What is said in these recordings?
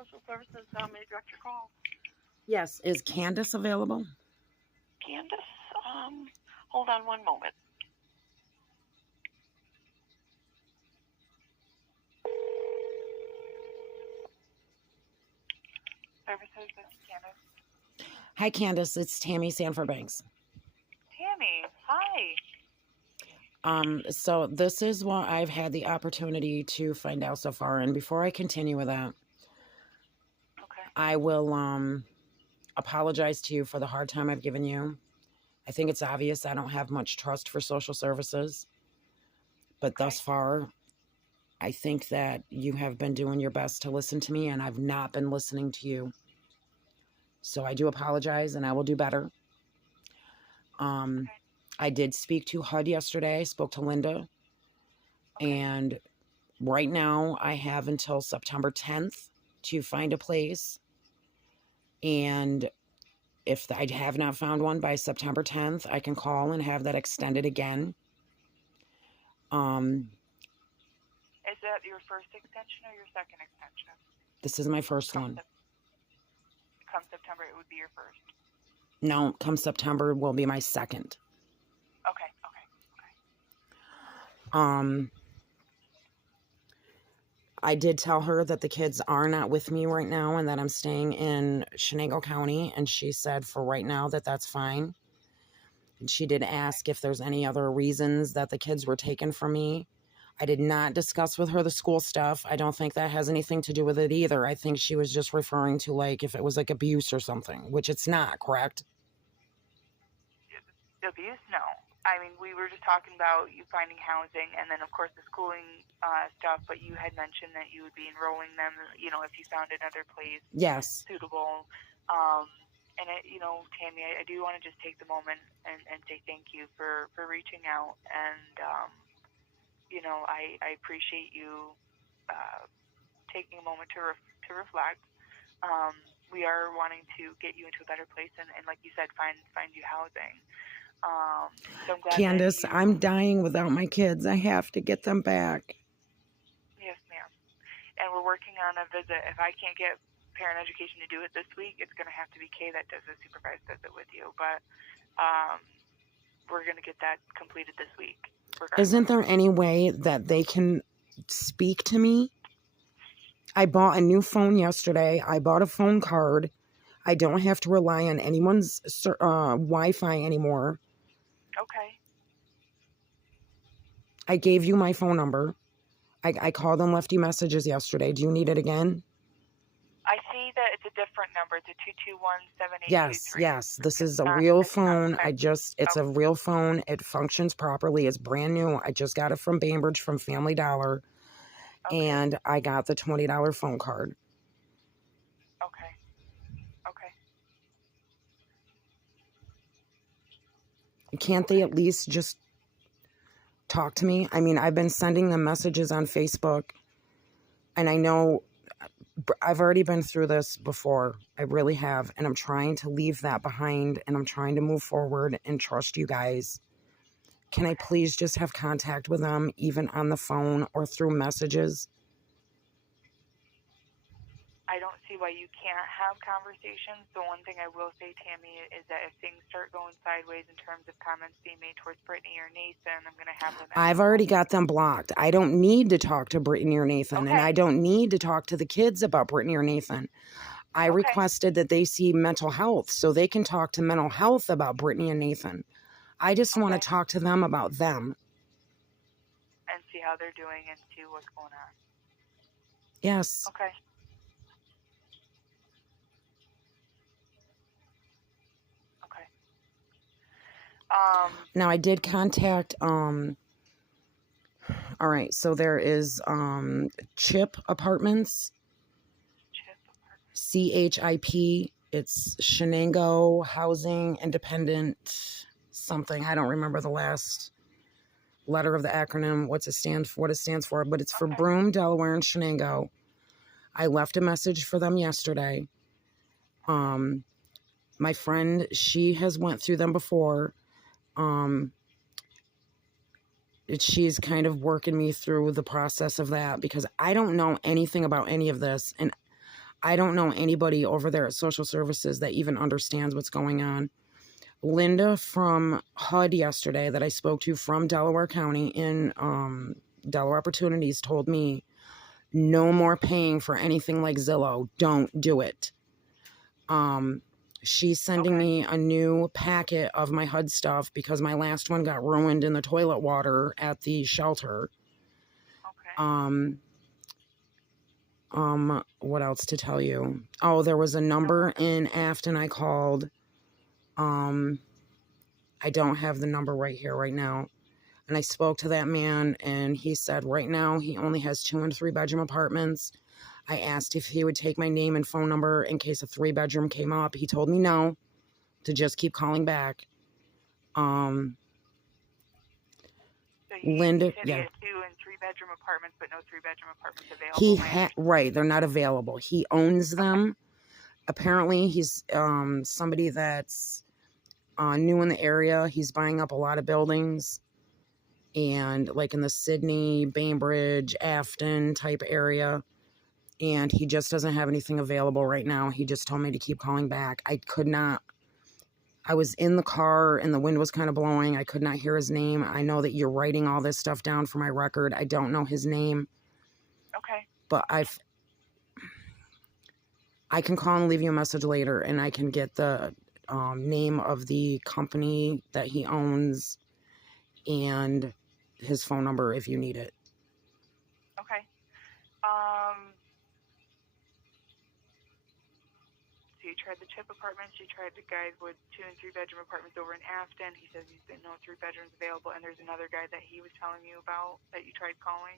Social Services. How may I direct your call? Yes. Is Candace available? Candace, hold on one moment. Services, this is Candace. Hi, Candace. It's Tammy Sanford Banks. Tammy, hi. So this is what I've had the opportunity to find out so far. And before I continue with that, Okay. I will apologize to you for the hard time I've given you. I think it's obvious I don't have much trust for social services. But Okay. thus far, I think that you have been doing your best to listen to me, and I've not been listening to you. So I do apologize, and I will do better. Okay. I did speak to HUD yesterday. I spoke to Linda. Okay. And right now, I have until September 10th to find a place. And if I have not found one by September 10th, I can call and have that extended again. Is that your first extension or your second extension? This is my first one. Come September, it would be your first. No, come September will be my second. Okay. I did tell her that the kids are not with me right now and that I'm staying in Shenango County, and she said for right now that that's fine. And she did ask if there's any other reasons that the kids were taken from me. I did not discuss with her the school stuff. I don't think that has anything to do with it either. I think she was just referring to like if it was like abuse or something, which it's not, correct? Abuse? No. I mean, we were just talking about you finding housing and then, of course, the schooling stuff, but you had mentioned that you would be enrolling them, if you found another place Yes. suitable. And, Tammy, I do want to just take the moment and say thank you for reaching out. And, I appreciate you taking a moment to reflect. We are wanting to get you into a better place and like you said, find you housing. So I'm glad Candace, I'm dying without my kids. I have to get them back. Yes, ma'am. And we're working on a visit. If I can't get parent education to do it this week, it's going to have to be Kay that does a supervised visit with you. But we're going to get that completed this week. Isn't there any way that they can speak to me? I bought a new phone yesterday. I bought a phone card. I don't have to rely on anyone's Wi-Fi anymore. Okay. I gave you my phone number. I called and left you messages yesterday. Do you need it again? I see that it's a different number. It's a 221-7823. Yes. This is a real phone. It's a real phone. It functions properly. It's brand new. I just got it from Bainbridge from Family Dollar. Okay. And I got the $20 phone card. Okay. Can't they at least just talk to me? I mean, I've been sending them messages on Facebook, and I know I've already been through this before. I really have, and I'm trying to leave that behind, and I'm trying to move forward and trust you guys. Can I please just have contact with them, even on the phone or through messages? I don't see why you can't have conversations. The one thing I will say, Tammy, is that if things start going sideways in terms of comments being made towards Brittany or Nathan, I'm going to have them. I've already got them blocked. I don't need to talk to Brittany or Nathan, and I don't need to talk to the kids about Brittany or Nathan. I requested that they see mental health so they can talk to mental health about Brittany and Nathan. I just want to talk to them about them. And see how they're doing and see what's going on. Yes. Okay. Now I did contact, all right, so there is, CHIP Apartments, CHIP, it's Shenango Housing Independent something, I don't remember the last letter of the acronym, what it stands for, but it's for Broome, Delaware, and Shenango. I left a message for them yesterday. My friend, she has went through them before. She's kind of working me through the process of that because I don't know anything about any of this, and I don't know anybody over there at Social Services that even understands what's going on. Linda from HUD yesterday that I spoke to from Delaware County in Delaware Opportunities told me no more paying for anything like Zillow. Don't do it. She's sending me a new packet of my HUD stuff because my last one got ruined in the toilet water at the shelter. Okay. What else to tell you? Oh, there was a number in Afton I called. I don't have the number right here right now. And I spoke to that man and he said right now he only has 2 and 3 bedroom apartments. I asked if he would take my name and phone number in case a 3 bedroom came up. He told me no, to just keep calling back. So Linda, he said yeah. he had 2 and 3 bedroom apartments, but no 3 bedroom apartments available. Right, they're not available. He owns them. Apparently, he's somebody that's new in the area. He's buying up a lot of buildings, and like in the Sydney, Bainbridge, Afton type area. And he just doesn't have anything available right now. He just told me to keep calling back. I was in the car and the wind was kind of blowing. I could not hear his name. I know that you're writing all this stuff down for my record. I don't know his name. Okay. But I can call and leave you a message later, and I can get the name of the company that he owns and his phone number if you need it. Okay. So you tried the Chip apartments, you tried the guys with 2 and 3 bedroom apartments over in Afton. He says he's no 3 bedrooms available, and there's another guy that he was telling you about that you tried calling.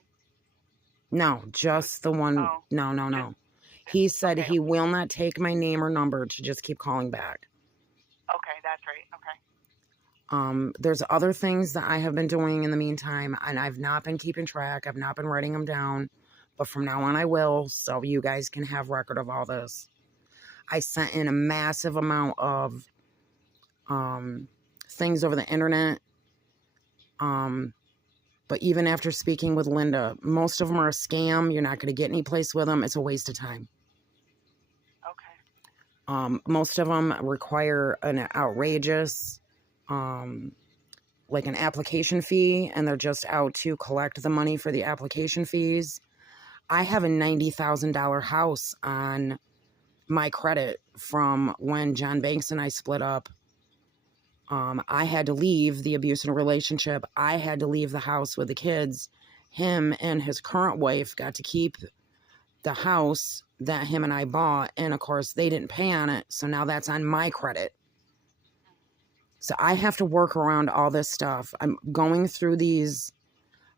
No, just the one. Oh. No. He said he will not take my name or number to just keep calling back. Okay, that's right. Okay. There's other things that I have been doing in the meantime, and I've not been keeping track. I've not been writing them down, but from now on I will, so you guys can have record of all this. I sent in a massive amount of things over the internet. But even after speaking with Linda, most of them are a scam. You're not going to get any place with them. It's a waste of time. Okay. Most of them require an outrageous, like an application fee, and they're just out to collect the money for the application fees. I have a $90,000 house on my credit from when John Banks and I split up. I had to leave the abusive relationship. I had to leave the house with the kids. Him and his current wife got to keep the house that him and I bought. And of course, they didn't pay on it. So now that's on my credit. So I have to work around all this stuff. I'm going through these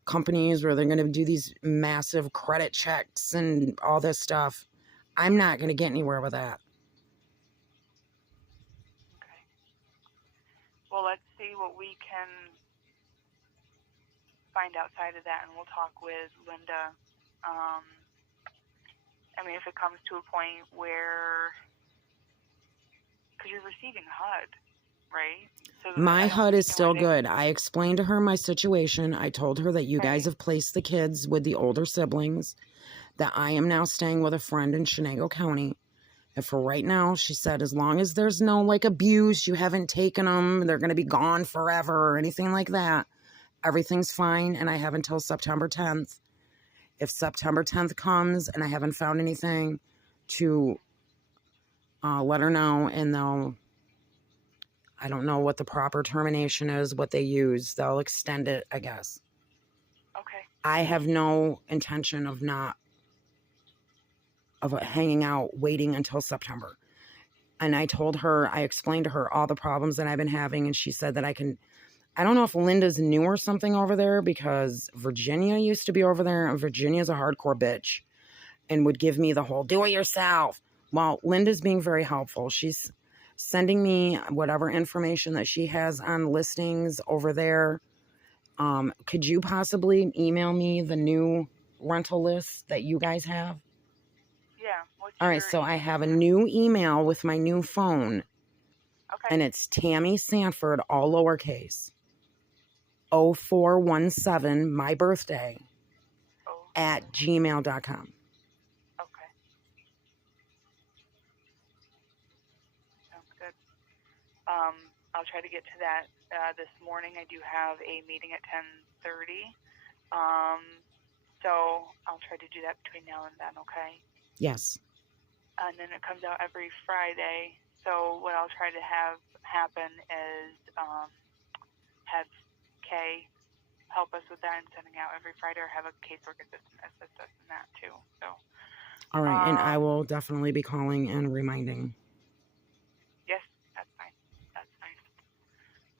companies where they're going to do these massive credit checks and all this stuff. I'm not going to get anywhere with that. Well, let's see what we can find outside of that, and we'll talk with Linda. I mean, if it comes to a point where, because you're receiving HUD, right? So my HUD is still good. I explained to her my situation. I told her that you guys have placed the kids with the older siblings, that I am now staying with a friend in Chenango County. And for right now, she said, as long as there's no like abuse, you haven't taken them, they're going to be gone forever or anything like that, everything's fine. And I have until September 10th. If September 10th comes and I haven't found anything, to let her know, and I don't know what the proper termination is, what they use. They'll extend it, I guess. Okay. I have no intention of hanging out, waiting until September. And I explained to her all the problems that I've been having, and she said that I don't know if Linda's new or something over there, because Virginia used to be over there, and Virginia's a hardcore bitch and would give me the whole do it yourself. Well, Linda's being very helpful. She's sending me whatever information that she has on listings over there. Could you possibly email me the new rental lists that you guys have? Yeah. All right, so I have a new email with my new phone. Okay. And it's Tammy Sanford, all lowercase, 0417, my birthday, at gmail.com. Okay. I'll try to get to that this morning. I do have a meeting at 10:30. So I'll try to do that between now and then, okay? Yes. And then it comes out every Friday. So what I'll try to have happen is have Kay help us with that and sending out every Friday, or have a casework assistant assist us in that too. So. All right, and I will definitely be calling and reminding. Yes, that's fine. That's fine.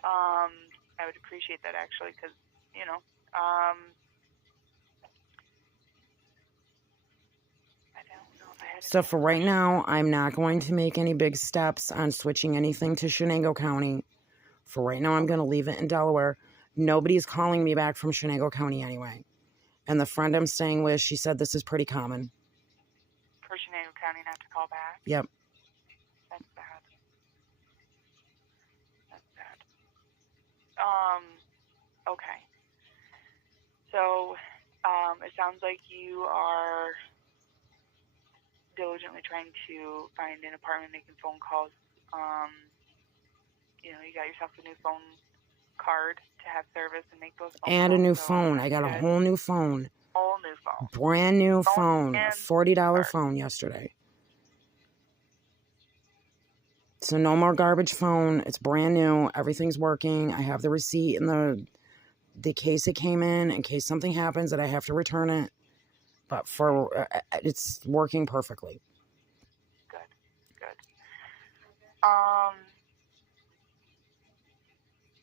I would appreciate that actually, because I don't know if I had. So for right now, I'm not going to make any big steps on switching anything to Chenango County. For right now, I'm going to leave it in Delaware. Nobody's calling me back from Chenango County anyway. And the friend I'm staying with, she said this is pretty common. For Chenango County not to call back? Yep. That's bad. That's bad. Okay. So, it sounds like you are diligently trying to find an apartment, making phone calls. You got yourself a new phone card to have service and make those phone And calls. a new phone. I got a whole new phone. Whole new phone. Brand new phone. $40 card. phone yesterday. So no more garbage phone. It's brand new. Everything's working. I have the receipt in the case it came in case something happens that I have to return it. But it's working perfectly. Good.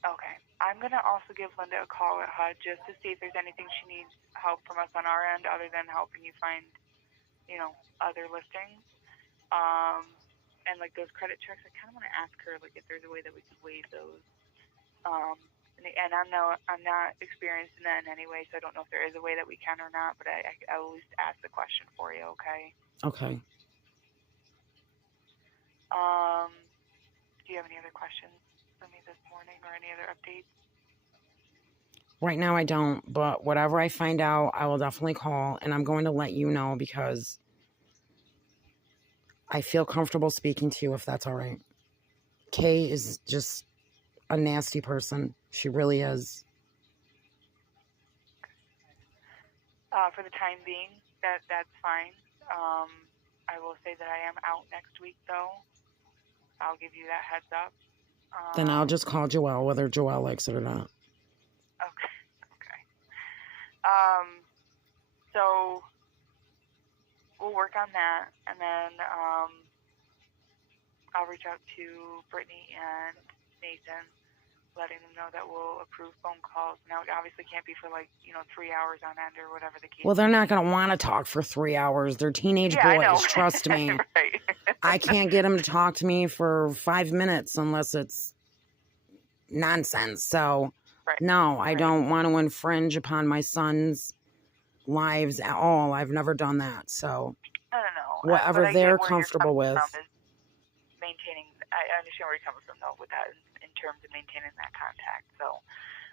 Okay. I'm going to also give Linda a call at HUD just to see if there's anything she needs help from us on our end other than helping you find, other listings. And like those credit checks, I kind of want to ask her like if there's a way that we could waive those. And I'm not experienced in that in any way, so I don't know if there is a way that we can or not. But I'll at least ask the question for you. Okay. Okay. Do you have any other questions for me this morning or any other updates? Right now I don't, but whatever I find out, I will definitely call, and I'm going to let you know because I feel comfortable speaking to you if that's all right. Kay is just a nasty person. She really is. For the time being, that's fine. I will say that I am out next week, though. I'll give you that heads up. Then I'll just call Joelle, whether Joelle likes it or not. Okay. So we'll work on that, and then I'll reach out to Brittany and Nathan, letting them know that we'll approve phone calls. Now, it obviously can't be for 3 hours on end or whatever the case. Well, they're not going to want to talk for 3 hours. They're teenage boys, I know. trust me. Right. I can't get them to talk to me for 5 minutes unless it's nonsense. So, right. No, I don't want to infringe upon my son's lives at all. I've never done that. So, I don't know. Whatever they're comfortable with. Maintaining, I understand where you're coming from, though, with that in terms of maintaining that contact. So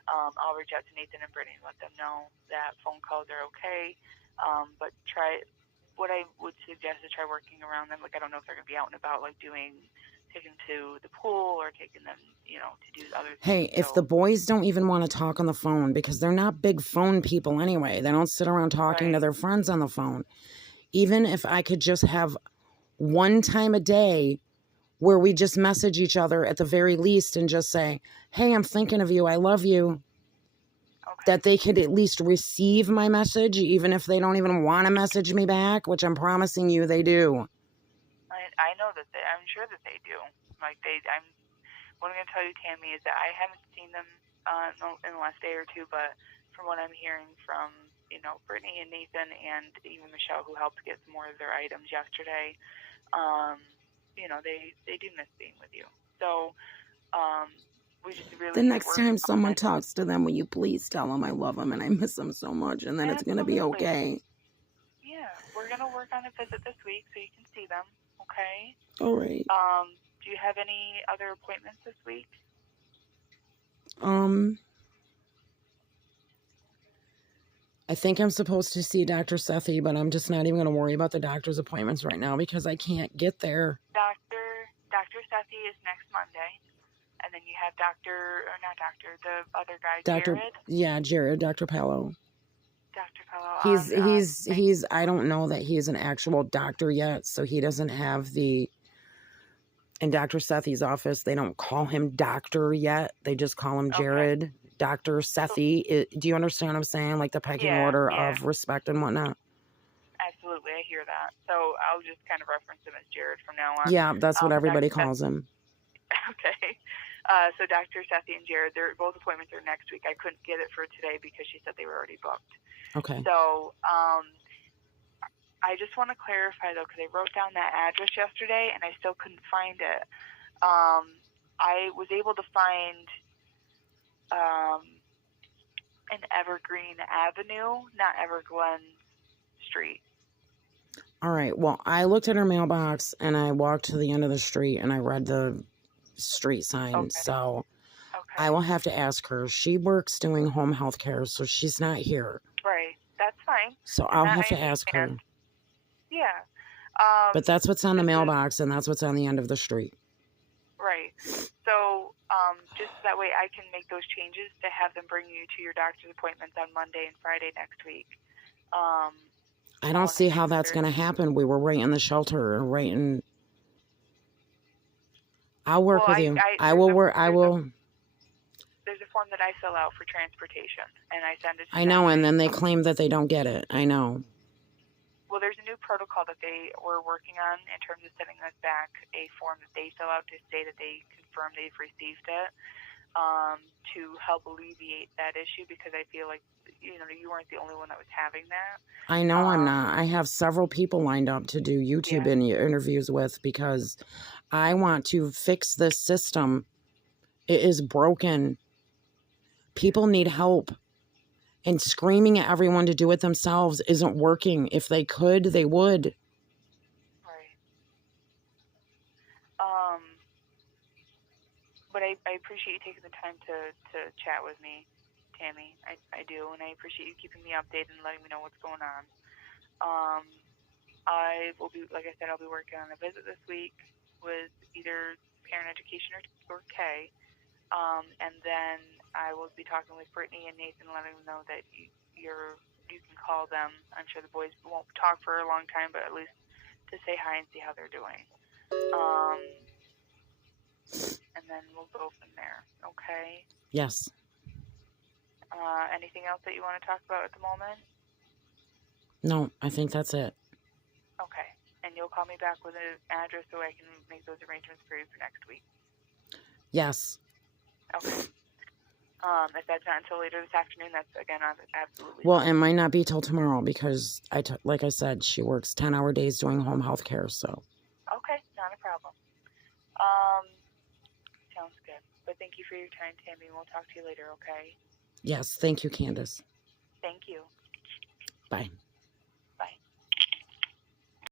I'll reach out to Nathan and Brittany and let them know that phone calls are okay. But what I would suggest is try working around them. Like, I don't know if they're going to be out and about, taking them to the pool or taking them, to do other things. Hey, if the boys don't even want to talk on the phone, because they're not big phone people anyway, they don't sit around talking to their friends on the phone. Even if I could just have one time a day where we just message each other at the very least and just say, hey, I'm thinking of you, I love you. Okay. That they could at least receive my message, even if they don't even want to message me back, which I'm promising you they do. I know that I'm sure that they do. What I'm going to tell you, Tammy, is that I haven't seen them in the last day or two, but from what I'm hearing from, Brittany and Nathan and even Michelle, who helped get some more of their items yesterday, they do miss being with you. So, we just really... The next time someone talks to them, will you please tell them I love them and I miss them so much, and then it's going to be okay. Yeah, we're going to work on a visit this week so you can see them, okay? All right. Do you have any other appointments this week? I think I'm supposed to see Dr. Sethi, but I'm just not even going to worry about the doctor's appointments right now because I can't get there. Dr. Sethi is next Monday. and then you have the other guy, Dr. Jared. Yeah, Jared, Dr. Pello. Dr. Pello. He's I don't know that he's an actual doctor yet, so he doesn't have in Dr. Sethi's office, they don't call him doctor yet. They just call him Jared. Okay. Dr. Sethi. Do you understand what I'm saying? Like the pecking order of respect and whatnot. Absolutely, I hear that. So I'll just kind of reference him as Jared from now on. Yeah, that's what everybody calls him. Okay. So Dr. Sethi and Jared, both appointments are next week. I couldn't get it for today because she said they were already booked. Okay. So I just want to clarify, though, because I wrote down that address yesterday and I still couldn't find it. I was able to find an Evergreen Avenue, not Everglen Street. All right. Well, I looked at her mailbox and I walked to the end of the street and I read the street sign. Okay. So I will have to ask her. She works doing home health care, so she's not here. Right. That's fine. So I'll have to ask her. Yeah. But that's what's on the mailbox and that's what's on the end of the street. Right. So just that way I can make those changes to have them bring you to your doctor's appointments on Monday and Friday next week. I don't see how that's going to happen. We were right in the shelter, right in. I'll work with you. I will work. There's a form that I fill out for transportation, and I send it to I know, and then they claim that they don't get it. I know. Well, there's a new protocol that they were working on in terms of sending us back a form that they fill out to say that they confirm they've received it, to help alleviate that issue, because I feel like, you weren't the only one that was having that. I know I'm not. I have several people lined up to do YouTube interviews with because I want to fix this system. It is broken. People need help. And screaming at everyone to do it themselves isn't working. If they could, they would. Right. But I appreciate you taking the time to chat with me, Tammy. I do, and I appreciate you keeping me updated and letting me know what's going on. I will be, like I said, I'll be working on a visit this week with either Parent Education or Kay. And then I will be talking with Brittany and Nathan, letting them know that you can call them. I'm sure the boys won't talk for a long time, but at least to say hi and see how they're doing. And then we'll go from there. Okay? Yes. Anything else that you want to talk about at the moment? No, I think that's it. Okay. And you'll call me back with an address so I can make those arrangements for you for next week? Yes. Okay. If that's not until later this afternoon, that's, again, absolutely well, it might not be till tomorrow because, like I said, she works 10-hour days doing home health care, so. Okay, not a problem. Sounds good. But thank you for your time, Tammy. We'll talk to you later, okay? Yes, thank you, Candace. Thank you. Bye.